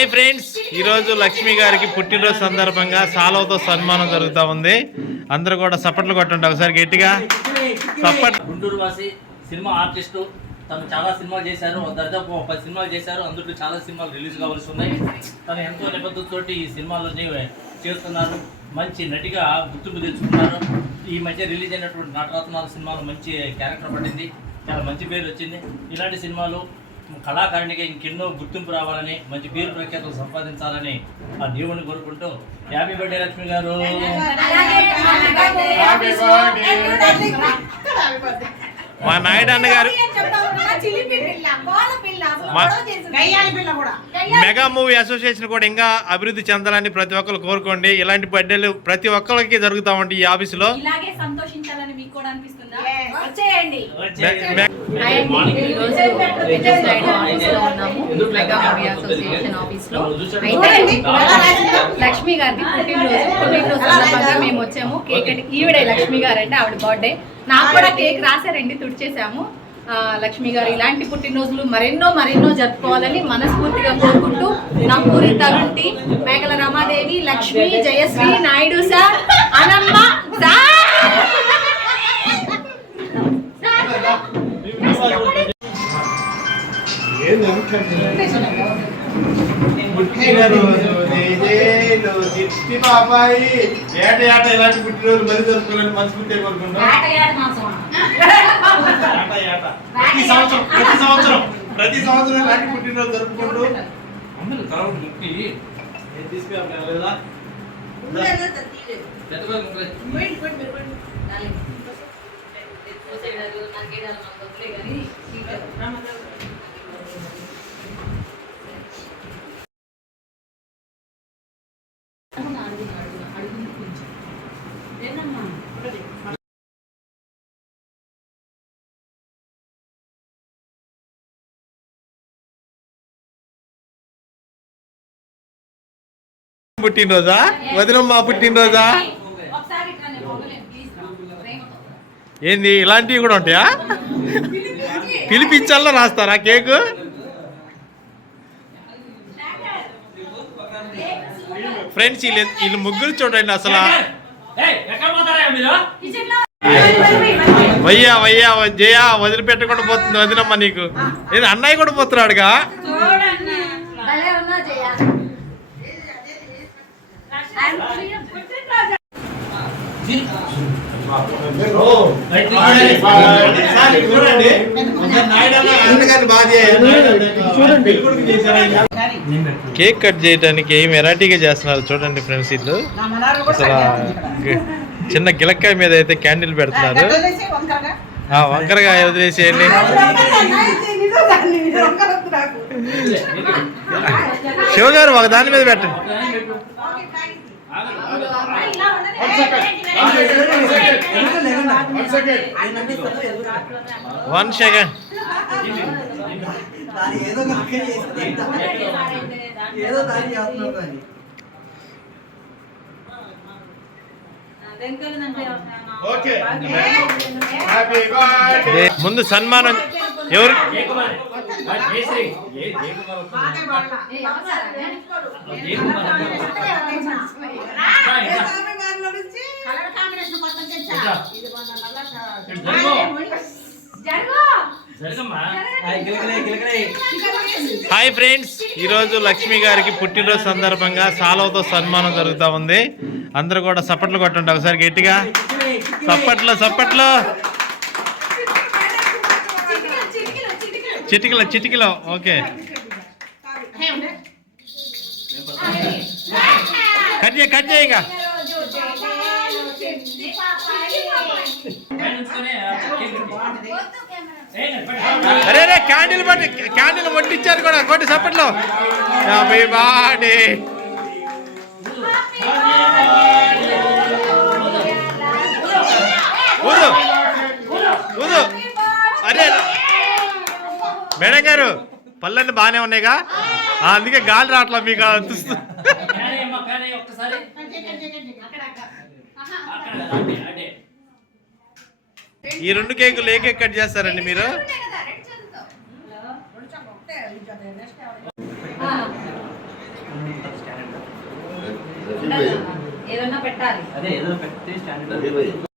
Hi friends, ఈరోజు లక్ష్మి గారికి పుట్టినరోజు సందర్భంగా సాలవతో సన్మానం జరుగుతూ ఉంది. అందరూ కూడా సప్పట్లు కొట్టండి ఒకసారి గట్టిగా. గుంటూరు వాసి సినిమా ఆర్టిస్టు, తను చాలా సినిమాలు చేశారు, దాదాపు 10 సినిమాలు చేశారు. అందులో చాలా సినిమాలు రిలీజ్ కావాల్సి ఉన్నాయి. తను ఎంతో నిబద్ధతతో ఈ సినిమాలని చేస్తున్నారు. మంచి నటిగా గుర్తింపు తెచ్చుకున్నారు. ఈ మధ్య రిలీజ్ అయినటువంటి నటరత్నాల సినిమాలో మంచి క్యారెక్టర్ పడింది, చాలా మంచి పేరు వచ్చింది. ఇలాంటి సినిమాలు కళాకారునిగా ఇంకెన్నో గుర్తింపు రావాలని, మంచి పేరు ప్రఖ్యాతులు సంపాదించాలని ఆ దేవుడిని కోరుకుంటూ హ్యాపీ బర్త్డే లక్ష్మి గారు. మా నాయుడు అన్న గారు మెగా మూవీ అసోసియేషన్ కూడా ఇంకా అభివృద్ధి చెందాలని ప్రతి ఒక్కరు కోరుకోండి. ఇలాంటి బర్త్డేలు ప్రతి ఒక్కరికి జరుగుతూ ఉంటాయి ఈ ఆఫీసులో. సంతోషించాలని మీకు కూడా అనిపిస్తుందా? వచ్చేయండి. లక్ష్మి గారిది పుట్టినరోజు సందర్భంగా మేము వచ్చాము. కేక్ ఈవిడే లక్ష్మి గారు అంటే ఆవిడ బర్త్డే. నాకు కూడా కేక్ రాశారండి, తుడిచేసాము. లక్ష్మి గారు ఇలాంటి పుట్టినరోజులు మరెన్నో జరుపుకోవాలని మనస్ఫూర్తిగా కోరుకుంటూ నా పూరి తరుణ్టి, మేకల రమాదేవి, లక్ష్మి, జయశ్రీ, నాయుడు సార్, అనమ్మ ఇలాంటి పుట్టినరోజు మరీ జరుపుకోవాలని మనస్ఫూర్తిగా కోరుకుంటాం. ప్రతి సంవత్సరం ఇలాంటి పుట్టినరోజు జరుపుకుంటూ పుట్టినరోజా వదినమ్మా పుట్టినరోజా ఏంది? ఇలాంటివి కూడా ఉంటాయా? పిలిపించాలా రాస్తారా కేకు? ఫ్రెండ్స్ వీళ్ళు ముగ్గురు చూడండి అసలు. వయ్యా వయ్యా జయా వదిలిపెట్టకుండా పోతుంది వదినమ్మ నీకు. ఏది అన్నయ్య కూడా పోతున్నాడుగా. కేక్ కట్ చేయడానికి ఏం వెరైటీగా చేస్తున్నారు చూడండి ఫ్రెండ్స్. వీళ్ళు అసలు చిన్న గిలక్కాయ మీద అయితే క్యాండిల్ పెడుతున్నారు. వంకరగా వదిలేసేయండి. శివ గారు ఒక దాని మీద పెట్టండి. 1 సెకండ్. ముందు సన్మానం ఎవరు? హాయ్ ఫ్రెండ్స్, ఈరోజు లక్ష్మి గారికి పుట్టినరోజు సందర్భంగా సాలవతో సన్మానం జరుగుతూ ఉంది. అందరూ కూడా సప్పట్లు కొట్టండి ఒకసారి గట్టిగా. సప్పట్లో చిటికలో ఓకే. కట్ చేయగా. అరే క్యాండిల్ వడ్డించారు కూడా. కొట్టి సప్పట్లో. Happy birthday. ఊదు. అరే మేడం గారు పళ్ళన్నీ బాగానే ఉన్నాయిగా, అందుకే గాలి రావట్లా మీకు అనిపిస్తుంది. ఈ 2 కేకులు ఏ కేక్ కట్ చేస్తారండి మీరు? పెట్టాలి. అదే ఏదో పెట్టి స్టాండ్